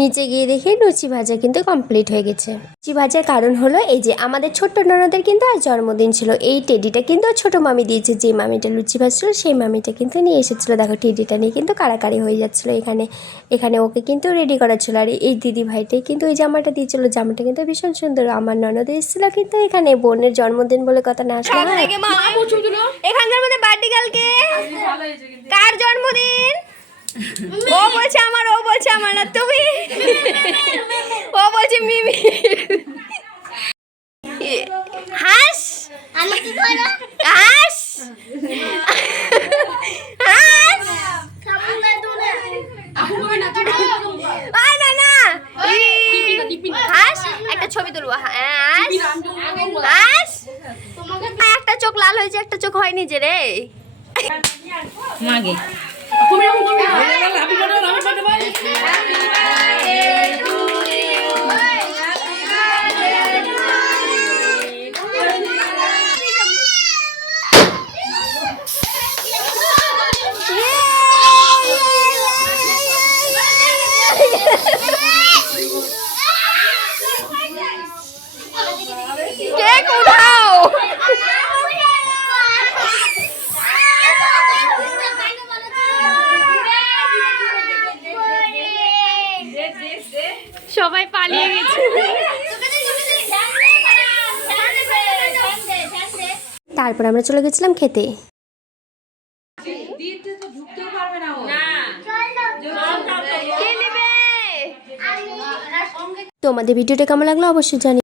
নিচে গিয়ে দেখি লুচি ভাজা কিন্তু কমপ্লিট হয়ে গেছে। লুচি ভাজার কারণ হলো এই যে আমাদের ছোট্ট ননদের কিন্তু আজ জন্মদিন ছিল। এই টেডিটা কিন্তু ছোট মামি দিয়েছে। যে মামিটা লুচি ভাজছিল সেই মামিটা কিন্তু নিয়ে এসেছিল। দেখো টেডিটা নিয়ে কিন্তু কাড়াকাড়ি হয়ে যাচ্ছিল এখানে। এখানে ওকে কিন্তু রেডি করা ছিল। আর এই দিদি ভাইটাই কিন্তু ওই জামাটা দিয়েছিল। জামাটা কিন্তু ভীষণ সুন্দর। আমার ননদ এসেছিল কিন্তু এখানে। বোনের জন্মদিন বলে কথা না আসলে এখানকার মধ্যে বার্থডে কালকে কার জন্মদিন? ও বলছে আমার ও বলছে আমার না তুমি? ও বলছে মিমি। হাস। আমি কি করো হাস। হাস। সামনে দূরে। আয় না না। হাস একটা ছবি তুলবো। হাস। হাস। একটা চোখ লাল হয়েছে একটা চোখ হয়নি যে রে। মাগে। কেক উঠাও। সবাই পালিয়ে গেছে। তারপর আমরা চলে গেছিলাম খেতে। তোমাদের ভিডিওটা কেমন লাগল অবশ্যই জানি